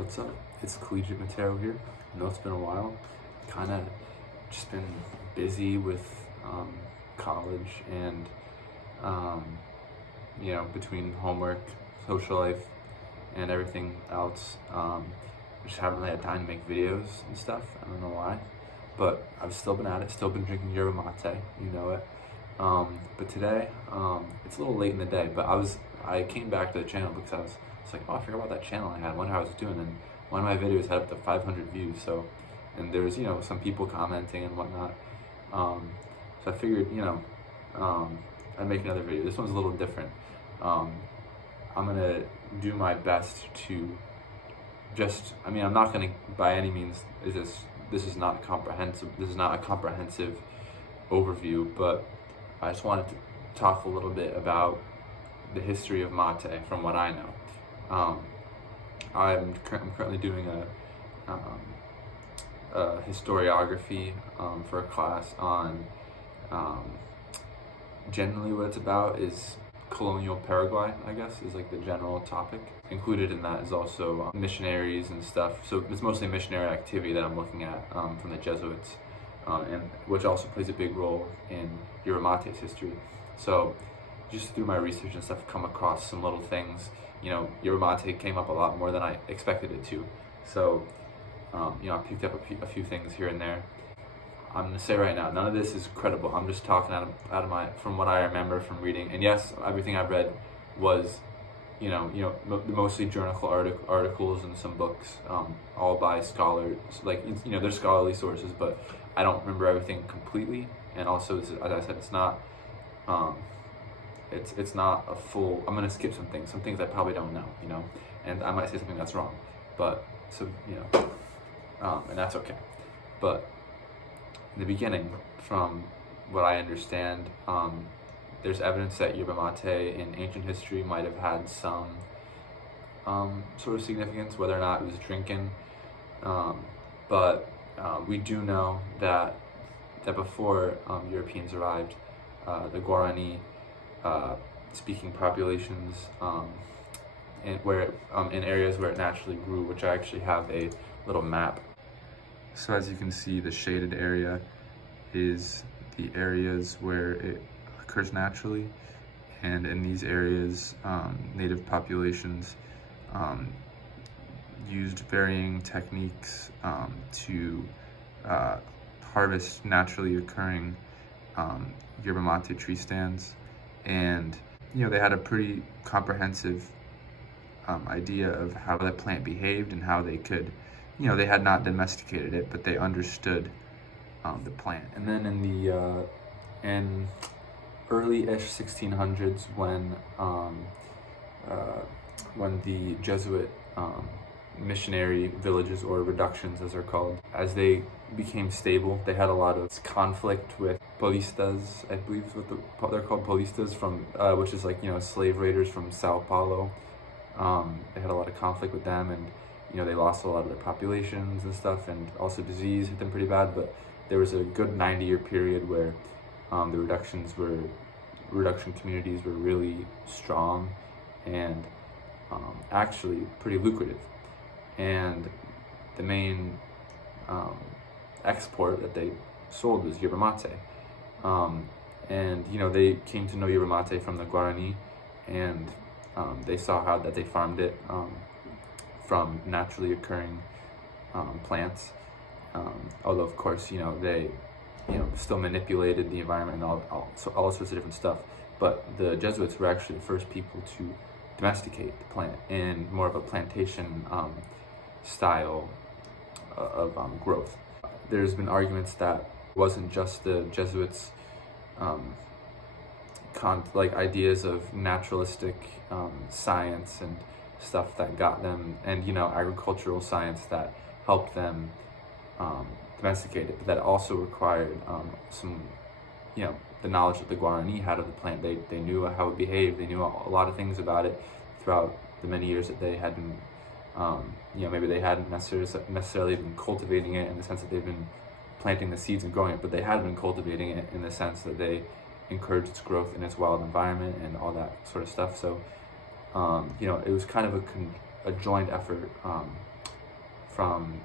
What's up? It's Collegiate Matero here. I know it's been a while. Kind of just been busy with college and, between homework, social life, and everything else. Just haven't really had time to make videos and stuff. I don't know why. But I've still been at it, still been drinking yerba mate, you know it. But today, it's a little late in the day, but I came back to the channel because I was like, oh, I forgot about that channel I had. I wonder how I was doing. And one of my videos had up to 500 views. So, and there's, some people commenting and whatnot. So I figured, I'd make another video. This one's a little different. I'm gonna do my best to I'm not gonna, by any means, this is not comprehensive. This is not a comprehensive overview, but I just wanted to talk a little bit about the history of mate from what I know. I'm currently doing a historiography for a class on generally what it's about is colonial Paraguay, I guess, is like the general topic. Included in that is also missionaries and stuff. So it's mostly missionary activity that I'm looking at from the Jesuits, and which also plays a big role in Yerba mate's history. So just through my research and stuff, come across some little things. Yerba mate came up a lot more than I expected it to. So, I picked up a few things here and there. I'm gonna say right now, none of this is credible. I'm just talking out of from what I remember from reading. And yes, everything I've read was, mostly journal articles and some books, all by scholars. Like, they're scholarly sources, but I don't remember everything completely. And also, as I said, it's not. It's not a full. I'm gonna skip some things I probably don't know, and I might say something that's wrong, but and that's okay. But in the beginning, from what I understand, there's evidence that yerba mate in ancient history might have had some sort of significance, whether or not it was drinking. But we do know that before Europeans arrived, the Guarani speaking populations in areas where it naturally grew, which I actually have a little map. So as you can see, the shaded area is the areas where it occurs naturally, and in these areas, native populations used varying techniques to harvest naturally occurring yerba mate tree stands. And they had a pretty comprehensive idea of how that plant behaved and how they could, they had not domesticated it, but they understood the plant. And then in the in early-ish 1600s, when the Jesuit missionary villages, or reductions as they're called, as they became stable, they had a lot of conflict with polistas, I believe is what they're called, polistas, from which is like slave raiders from Sao Paulo. They had a lot of conflict with them, and they lost a lot of their populations and stuff, and also disease hit them pretty bad. But there was a good 90-year period where the reduction communities were really strong and actually pretty lucrative. And the main export that they sold was yerba mate. And they came to know yerba mate from the Guarani, and they saw how that they farmed it from naturally occurring plants. Although of course they still manipulated the environment and all sorts of different stuff. But the Jesuits were actually the first people to domesticate the plant in more of a plantation style of growth. There's been arguments that it wasn't just the Jesuits' ideas of naturalistic science and stuff that got them, and agricultural science that helped them domesticate it, but that also required some the knowledge that the Guarani had of the plant. They knew how it behaved. They knew a lot of things about it throughout the many years that they had been maybe they hadn't necessarily been cultivating it in the sense that they've been planting the seeds and growing it, but they had been cultivating it in the sense that they encouraged its growth in its wild environment and all that sort of stuff. So it was kind of a joint effort from,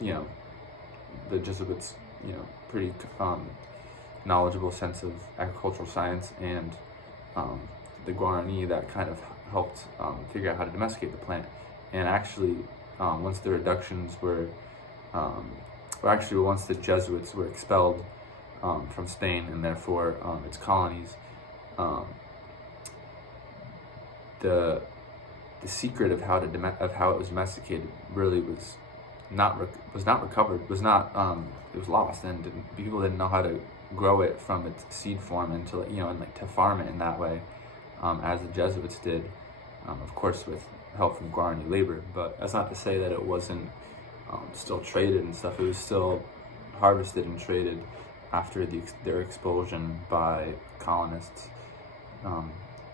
you know, the Jesuits, you know, pretty knowledgeable sense of agricultural science, and the Guarani that kind of helped figure out how to domesticate the plant. And actually, once the reductions were, once the Jesuits were expelled from Spain and therefore its colonies, the secret of how it was domesticated really was not recovered. It was lost, and people didn't know how to grow it from its seed form and to, you know, and like to farm it in that way, as the Jesuits did, of course with help from Guarani labor. But that's not to say that it wasn't still traded and stuff. It was still harvested and traded after their expulsion by colonists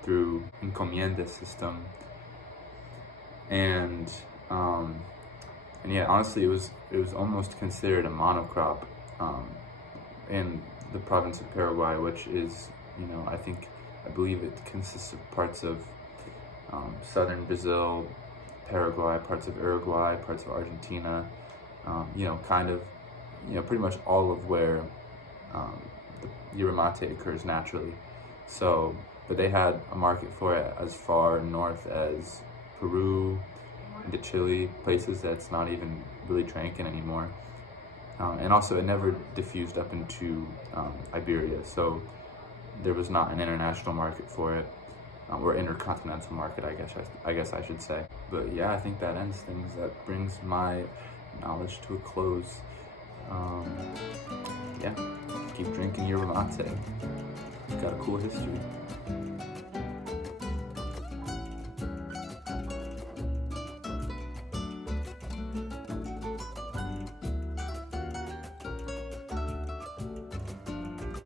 through encomienda system. And yeah, honestly, it was almost considered a monocrop in the province of Paraguay, which is, you know, I believe it consists of parts of southern Brazil, Paraguay, parts of Uruguay, parts of Argentina, you know, kind of, you know, pretty much all of where the yerba mate occurs naturally. So, but they had a market for it as far north as Peru, into Chile, places that's not even really drank in anymore. And also, it never diffused up into Iberia, so there was not an international market for it, or intercontinental market, I guess I should say. But yeah, I think that ends things. That brings my knowledge to a close. Yeah, keep drinking yerba mate. It's got a cool history.